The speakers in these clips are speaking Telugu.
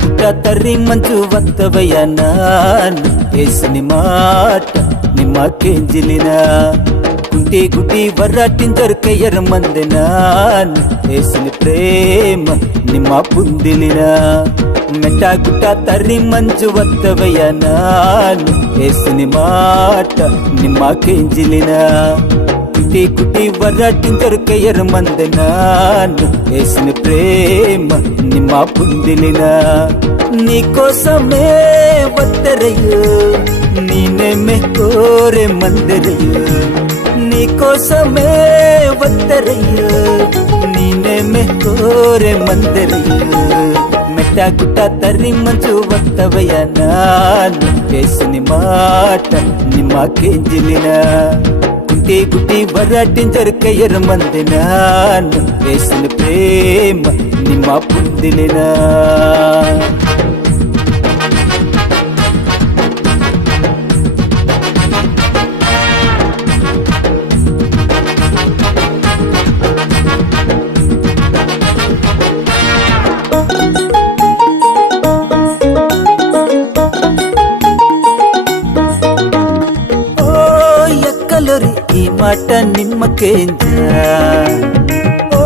ಗುಡ್ಡ ತರ್ರಿ ಮಂಜು ಒತ್ತವಯ್ಯ ನಾನು ಏಸನಿ ಮಾಟ ನಿಮ್ಮ ಕೆಂಜಿಲಿನ ಗುಂಡಿ ಗುಡಿ ವರಾಟಿಂದರ್ ಕೈಯರ ಮಂದೆ ನಾನು ಏಸನಿ ಪ್ರೇಮ ನಿಮ್ಮ ಪುಂದಿಲಿನ ಮೆಟ್ಟ ಗುಡ್ಡ ತರ್ರಿ ಮಂಜು ಒತ್ತವಯ್ಯ ನಾನು ಏಸನಿ ಮಾಟ ನಿಮ್ಮ ಕೆಂಜಿಲಿನ గుటి గుటి వరాటిందరు కయ్యరు మంది నాను వేసిన ప్రేమ నిమ్మ పుందిలిన నీకోసమే వత్తరయ్యో నీనేమే కోరే మందిరయ్యో నీకోసమే వత్తరయ్యో నీనేమే కోరే మందిరయ్యో మెట్ట గుట్ట తర్రి మంచు వత్తవయ్య నాను వేసిన మాట నిమ్మ కేంజిలిన గుట్టి గుట్టి వరాటించరు కయ్యరు మంది నాను వేసిన ప్రేమ నిమ్మ పుందిలినా ఈ మాట నిమ్మ కేంజ ఓ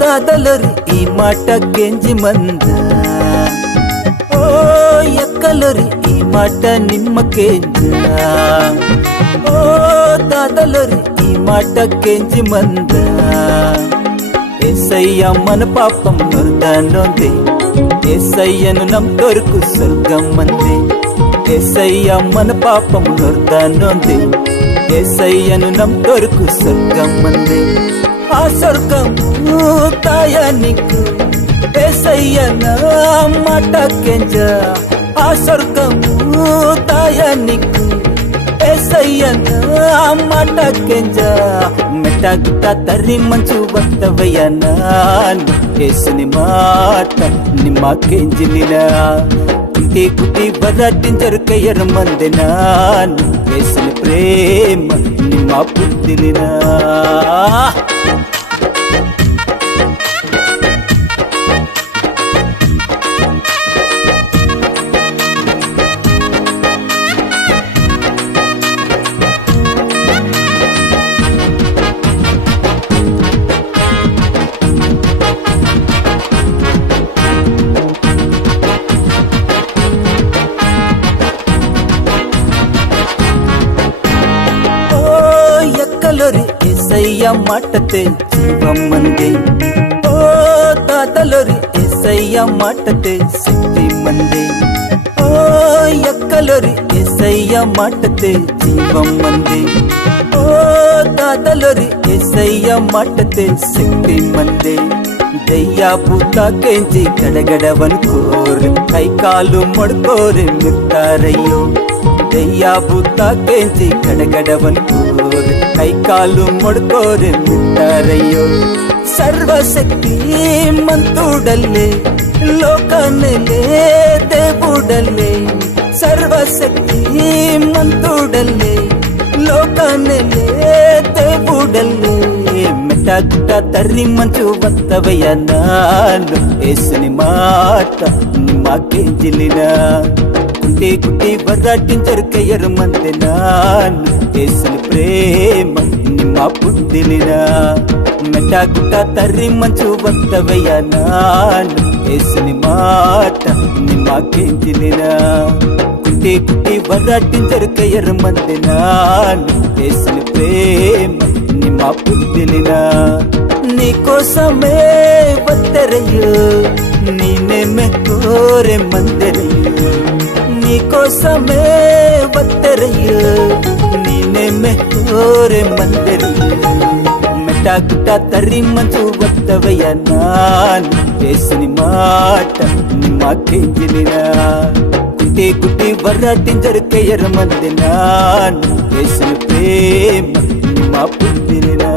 దాదలరి ఈ మాట గెంజి మంద ఓ ఎక్కలరి ఈ మాట నిమ్మ కేంజ ఓ దాదలరి ఈ మాట గెంజి మంద ఏసయ్య మన పాపం నొర్దానోంది ఏసయ్యను నమ్మొరకు స్వర్గం మంది ఏసయ్య మన పాపం నొర్దానోంది ఏసయ్యను నమ్మొరకు స్వర్గం మంది ఆ స్వర్గము తాయ నీకు ఏసయ్య నా మాట కెంజ ఆ స్వర్గము తాయ నీకు ఏసయ్య నా మాట కెంజ మెట్ట గుట్ట తర్రి మంచు వత్తవయ్య నాను ఏసుని మాట నిమ్మ కెంజిలిన గుట్టి గుట్టి వరాటించరు కయ్యరు మంది నాను వేసిన ప్రేమ నిమ్మ పుందిలినా ఏసయ్య మాటతే జీవం మంది ఓ తాతలోరి ఏసయ్య మాటతే శక్తి మంది ఓ ఎక్కలోరి ఏసయ్య మాటతే జీవం మంది ఓ తాతలోరి ఏసయ్య మాటతే శక్తి మంది దయ్యా పూత కేంచి గడగడవనుకోరు కై కాలు మొడుకోరు మిత్తారయ్యో దయ్యా పూత కేంచి గడగడవనుకోరు కై కాలు మొడుకోరు మిత్తారయ్యో సర్వశక్తి మంతుడల్లే లోకనలే దేవుడల్లే సర్వశక్తి మంతుడల్లే లోకనలే దేవుడల్లే మెట్ట గుట్ట తర్రి మంచు వత్తవయ్య నాను ఏసుని మాట నిమ్మ కేంజిలిన గుట్టి గుట్టి వరాటించరు కయ్యరు మంది నాను ఏసుని ప్రేమ నిమ్మ పుందిలిన మెట్ట గుట్ట తర్రి మంచు వత్తవయ్య నాను ఏసుని మాట నిమ్మ కేంజిలిన గుట్టి గుట్టి వరాటించరు కయ్యరు మంది నాను ఏసుని ప్రేమ నిమ్మ పుందిలిన నీకోసమే వత్తరయ్యో నీనేమే కోరే మందిరయ్యో నీకోసమే వత్తరయ్యో నీనేమే కోరే మందిరయ్యో మెట్ట గుట్ట తర్రి మంచు వత్తవయ్య నాను వేసిన మాట నిమ్మ కేంజిలిన గుట్టి గుట్టి వరాటించరు కయ్యరు మంది నాను వేసిన ప్రేమ నిమ్మ పుందిలినా